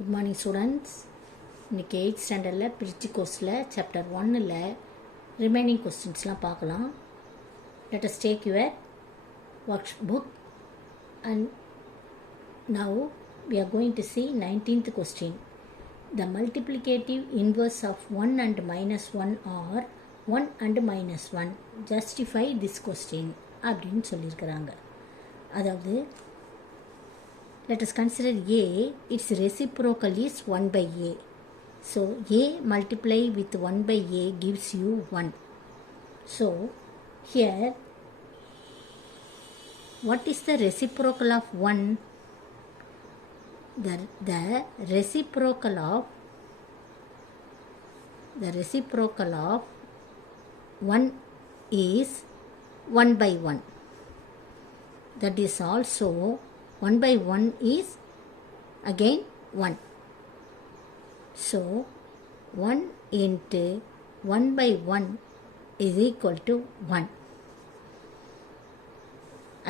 Good morning students. இன்றைக்கி 8th ஸ்டாண்டர்டில் bridge கோர்ஸில் சாப்டர் 1ல் ரிமைனிங் கொஸ்டின்ஸ்லாம் பார்க்கலாம். Let us take your work book and now we are going to see 19th question. The multiplicative inverse of 1 and minus 1 are 1 and minus 1. Justify this question அப்படின்னு சொல்லியிருக்கிறாங்க. அதாவது let us consider a, its reciprocal is 1 by a. So a multiply with 1 by a gives you 1. So here what is the reciprocal of 1? The reciprocal of 1 is 1 by 1. That is also 1 by 1 is again 1. So 1 into 1 by 1 is equal to 1.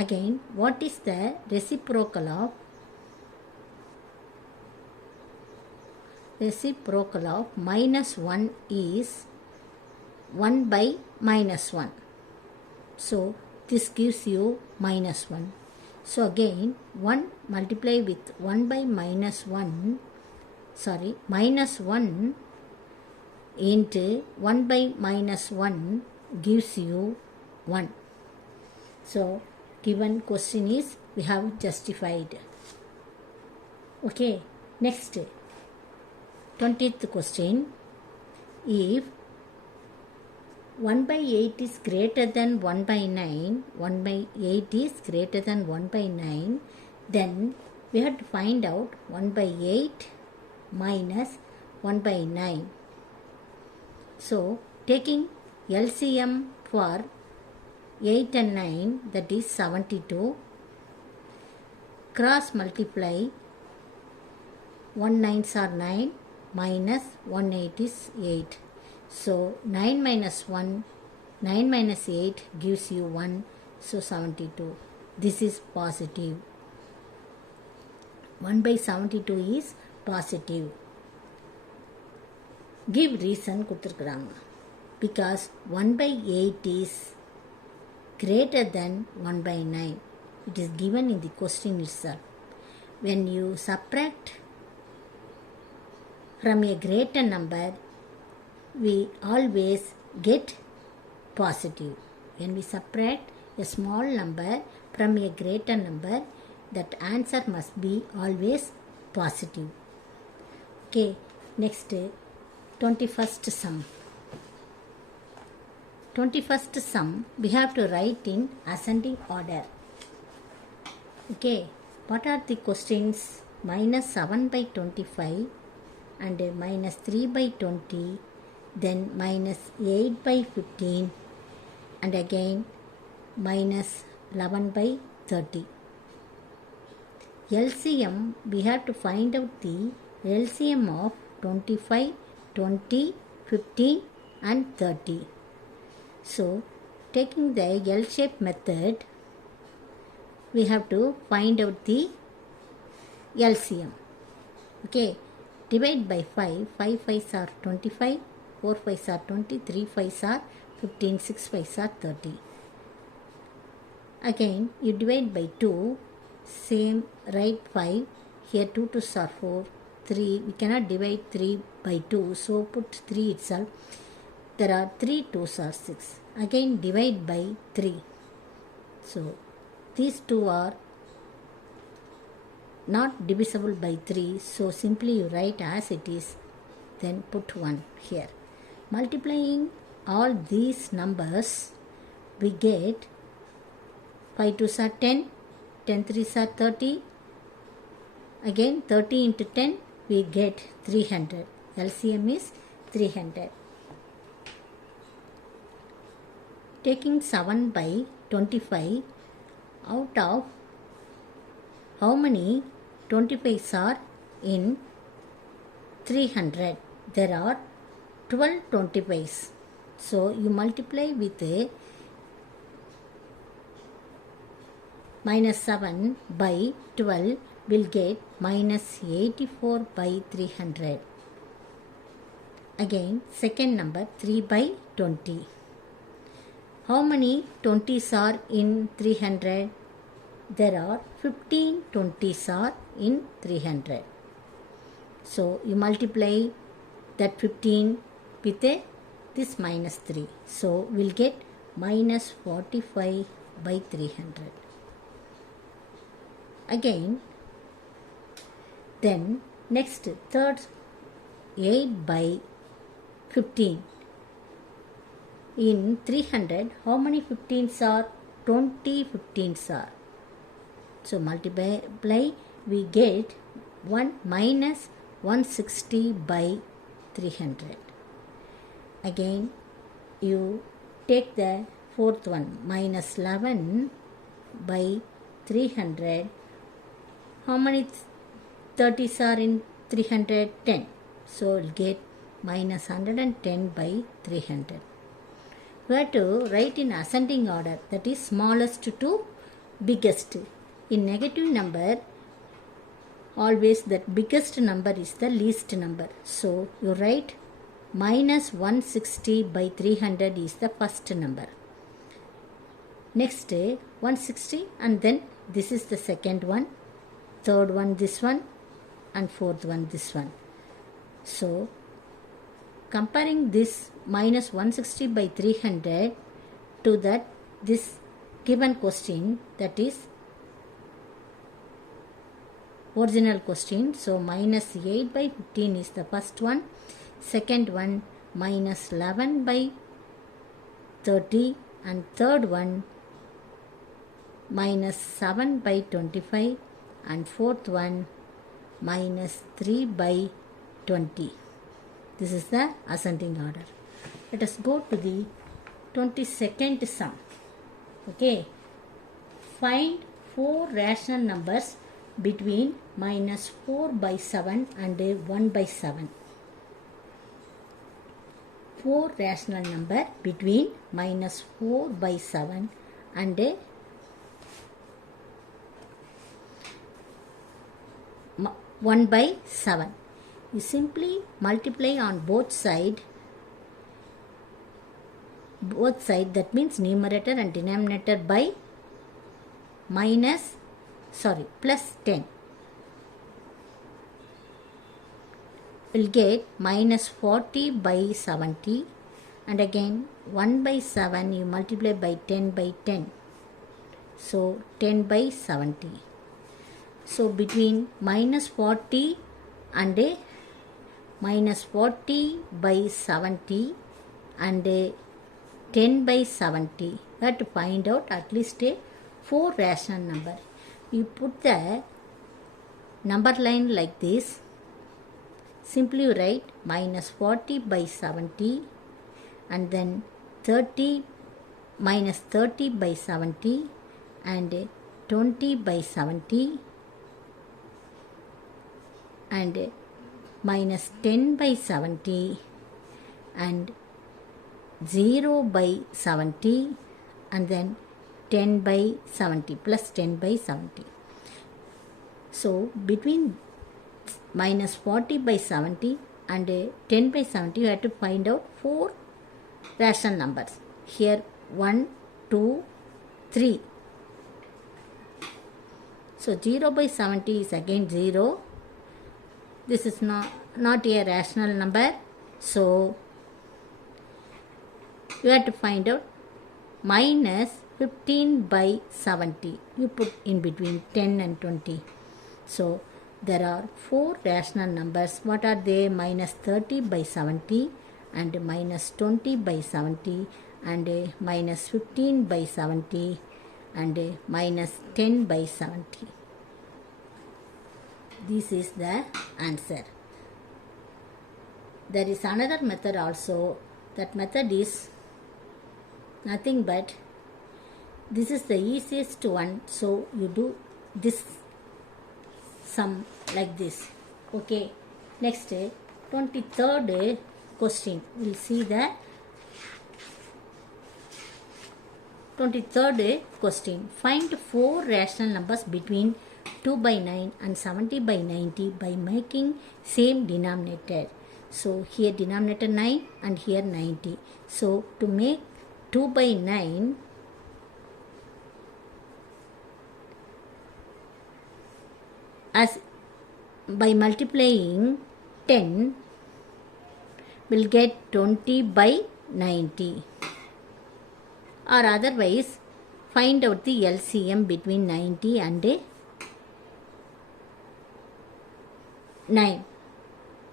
Again, what is the reciprocal of minus 1 is 1 by minus 1. So this gives you minus 1. So again 1 multiply with 1 by minus 1 into 1 by minus 1 gives you 1. So given question is we have justified. Okay, next 20th question. If 1 by 8 is greater than 1 by 9, 1 by 8 is greater than 1 by 9, then we have to find out 1 by 8 minus 1 by 9. So taking LCM for 8 and 9, that is 72, cross multiply 1 9s are 9 minus 1 8 is 8. So 9 minus 8 gives you 1, so 72. This is positive. 1 by 72 is positive. Give reason கொடுத்துருக்குறாங்க. Because 1 by 8 is greater than 1 by 9. It is given in the question itself. When you subtract from a greater number, we always get positive. When we subtract a small number from a greater number, that answer must be always positive. Okay, next 21st sum. 21st sum we have to write in ascending order. Okay, what are the questions? Minus 7 by 25 and minus 3 by 20, then minus 8 by 15 and again minus 11 by 30. LCM, we have to find out the LCM of 25, 20, 15 and 30. So taking the L-shape method, we have to find out the LCM. Okay, divide by 5, 5 5s are 25, 4 5s are 20, 3 5s are 15, 6 5s are 30. Again you divide by 2, same, write 5, here 2 2s are 4, 3, we cannot divide 3 by 2, so put 3 itself. There are 3 2s are 6. Again divide by 3. So these two are not divisible by 3, so simply you write as it is, then put 1 here. Multiplying all these numbers, we get 5 2s are 10, 10 3s are 30, again 30 into 10 we get 300. LCM is 300. Taking 7 by 25, out of how many 25s are in 300? There are 12 25s. So you multiply with minus 7 by 12 will get minus 84 by 300. Again, second number 3 by 20. How many 20s are in 300? There are 15 20s are in 300. So you multiply that 15 with this minus 3. So we'll get minus 45 by 300. Again, then next third 8 by 15. In 300, how many 15s are? 20 15s are. So multiply, we get 1 minus 160 by 300. Again, you take the fourth one, minus 11 by 300. How many 30s are in 300? 10. So we'll get minus 110 by 300. We have to write in ascending order, that is smallest to biggest. In negative number, always that biggest number is the least number. So you write minus 160 by 300 is the first number. Next 160, and then this is the second one, third one this one, and fourth one this one. So comparing this minus 160 by 300 to that this given question, that is original question. So minus 8 by 15 is the first one. Second one minus 11 by 30, and third one minus 7 by 25, and fourth one minus 3 by 20. This is the ascending order. Let us go to the 22nd sum. Okay. Find 4 rational numbers between minus 4 by 7 and 1 by 7. 4 rational number between minus 4 by 7 and 1 by 7. You simply multiply on both side, that means numerator and denominator, by plus 10. We'll get minus 40 by 70, and again 1 by 7 you multiply by 10 by 10. So 10 by 70. So between minus 40 and minus 40 by 70 and 10 by 70, we have to find out at least 4 rational number. You put the number line like this. Simply you write minus 40 by 70, and then 30 minus 30 by 70, and 20 by 70, and minus 10 by 70, and 0 by 70, and then 10 by 70 plus 10 by 70. So between minus 40 by 70 and 10 by 70, you have to find out 4 rational numbers. Here 1, 2, 3. So 0 by 70 is again 0. This is not a rational number. So you have to find out minus 15 by 70. You put in between 10 and 20. So there are 4 rational numbers. What are they? Minus 30 by 70, and minus 20 by 70, and minus 15 by 70, and minus 10 by 70. This is the answer. There is another method also. That method is nothing but, this is the easiest one. So you do this sum like this. Okay. Next, 23rd question. We'll see the 23rd question. Find 4 rational numbers between 2 by 9 and 70 by 90 by making same denominator. So here denominator 9 and here 90. So to make 2 by 9, as by multiplying 10, will get 20 by 90. Or otherwise, find out the LCM between 90 and 9.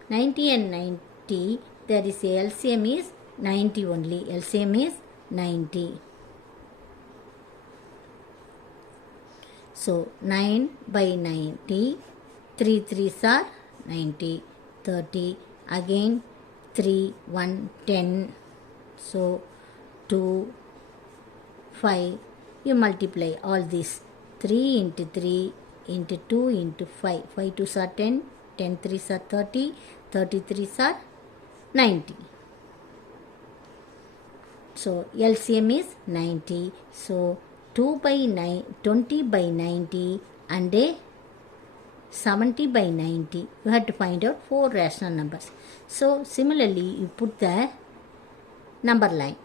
90 and 90, there is a LCM is 90 only. LCM is 90. So 9 by 90, 3 3s are 90, 30, again 3, 1, 10. So 2, 5, you multiply all this. 3 into 3 into 2 into 5. 5 2s are 10, 10 3s are 30, 30 3s are 90. So LCM is 90. So 2 by 9, 20 by 90 and 70 by 90. You have to find out 4 rational numbers. So similarly, you put the number line.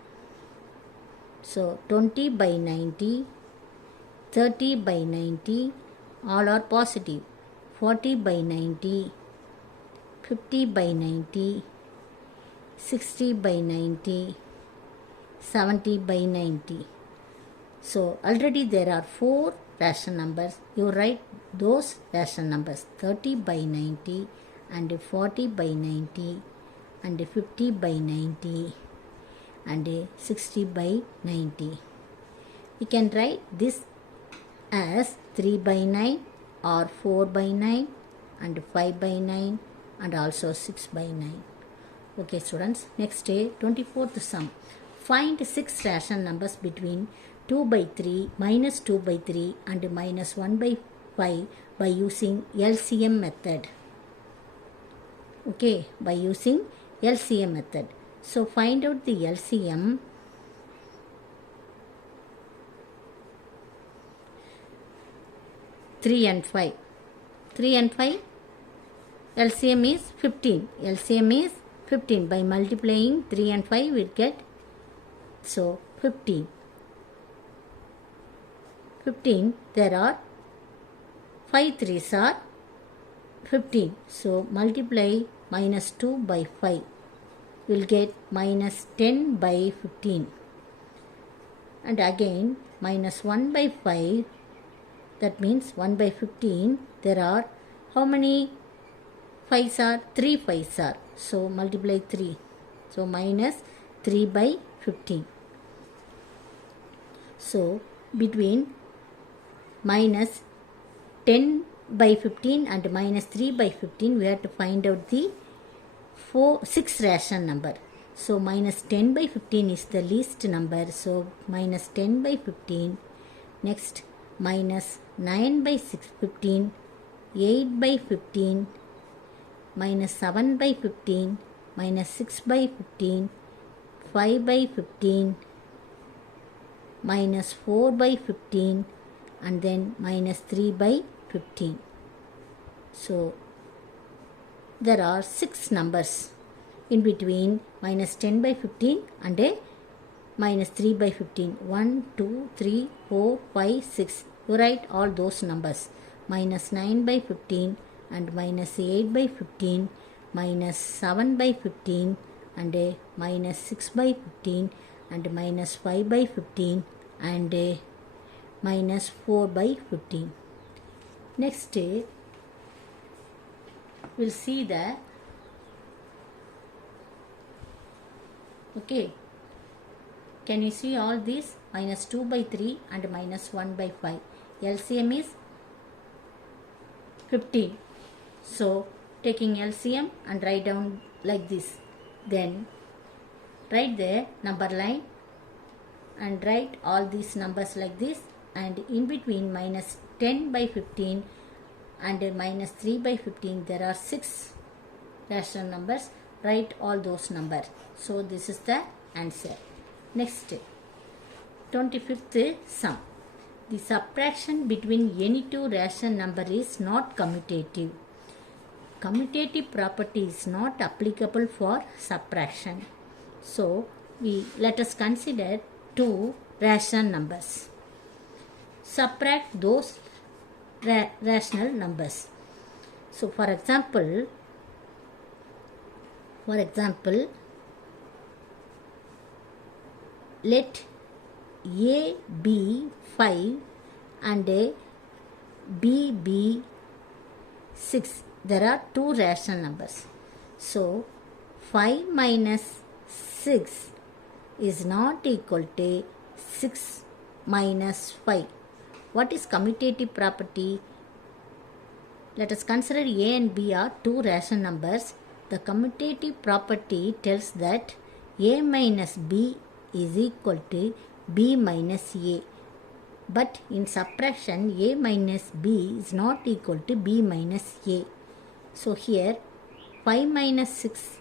So 20 by 90, 30 by 90, all are positive. 40 by 90, 50 by 90, 60 by 90, 70 by 90. So already there are 4 rational numbers. You write those rational numbers: 30 by 90 and 40 by 90 and 50 by 90 and 60 by 90. You can write this as 3 by 9 or 4 by 9 and 5 by 9 and also 6 by 9. Okay students, next day 24th sum. Find 6 rational numbers between 2 by 3, minus 2 by 3 and minus 1 by 5 by using LCM method. Okay, by using LCM method. So find out the LCM. Three and 5. 3 and 5. LCM is 15. LCM is 15. By multiplying 3 and 5 we get, so 15. 15, there are 5 3s are 15. So multiply minus 2 by 5. Will get minus 10 by 15. And again minus 1 by 5. That means 1 by 15. There are how many 5s are? 3 5s are. So multiply 3. So minus 3 by 15. So between minus 10 by 15 and minus 3 by 15, we have to find out the 6 rational number. So minus 10 by 15 is the least number. So minus 10 by 15. Next minus 9 by 15, 8 by 15, minus 7 by 15, minus 6 by 15, 5 by 15, minus 4 by 15, and then minus 3 by 15. So there are 6 numbers in between minus 10 by 15 and minus 3 by 15. 1, 2, 3, 4, 5, 6. You write all those numbers. Minus 9 by 15 and minus 8 by 15, minus 7 by 15 and minus 6 by 15 and minus 5 by 15 and minus 4 by 15. Next we'll see the, okay, can you see all these? Minus 2 by 3 and minus 1 by 5. LCM is 15. So taking LCM and write down like this. Then write the number line and write all these numbers like this, and in between minus 10 by 15 and minus 3 by 15 there are 6 rational numbers. Write all those numbers. So this is the answer. Next 25th sum. The subtraction between any two rational number is not commutative. Commutative property is not applicable for subtraction. So, let us consider two rational numbers. Subtract those rational numbers. So, for example, let A be 5 and B be 6. There are two rational numbers. So, 5 minus 6 is not equal to 6 minus 5. What is commutative property? Let us consider A and B are two rational numbers. The commutative property tells that A minus B is equal to B minus A. But in subtraction, A minus B is not equal to B minus A. So here 5 minus 6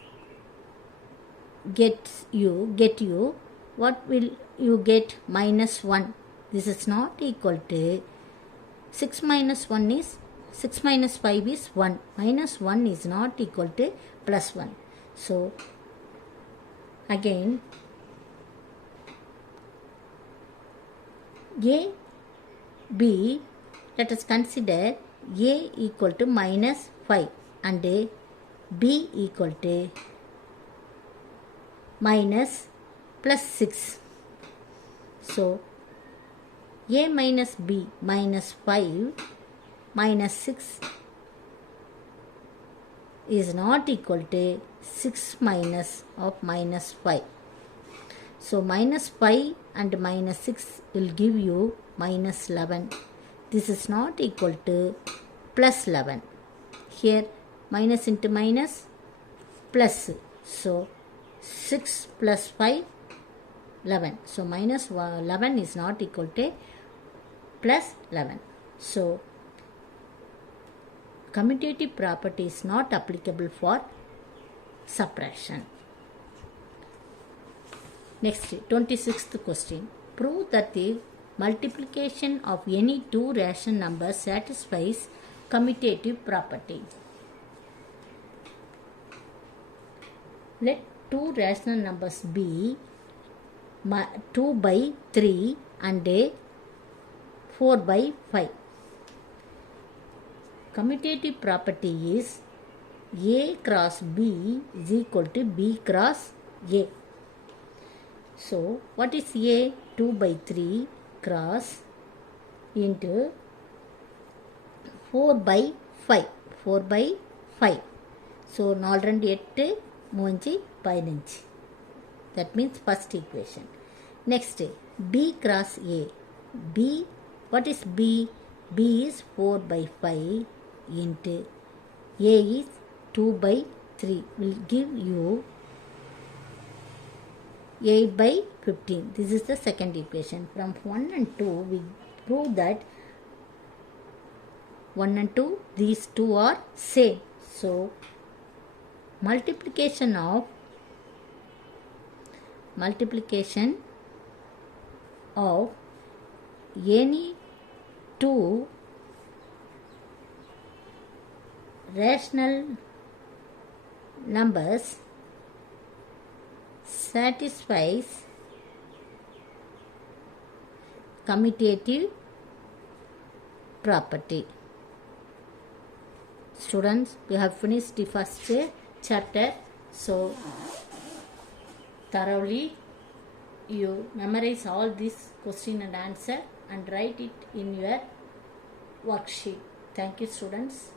get you what will you get? Minus 1. This is not equal to 6 minus 1 is 6 minus 5 is 1. Minus 1 is not equal to plus 1. So again A, B, let us consider A equal to minus 5 and B equal to minus plus 6. So, A minus B minus 5 minus 6 is not equal to 6 minus of minus 5. So, minus 5 and minus 6 will give you minus 11. This is not equal to plus 11. Here minus into minus plus. So, 6 plus 5, 11. So, minus 11 is not equal to plus 11. So, commutative property is not applicable for subtraction. Next, 26th question. Prove that the multiplication of any two rational numbers satisfies commutative property. Let two rational numbers be 2 by 3 and 4 by 5. Commutative property is A cross B is equal to B cross A. So, what is A? 2 by 3 cross into 4 by 5. 4 by 5. So, 4 and 8, 3, 15. That means first equation. Next, B cross A. B, what is B? B is 4 by 5 into A is 2 by 3. Will give you 8 by 15. This is the second equation. From 1 and 2, we prove that 1 and 2, these two are same. So, multiplication of any two rational numbers satisfies commutative property. Students, we have finished the first chapter. So, thoroughly you memorize all this question and answer and write it in your worksheet. Thank you, students.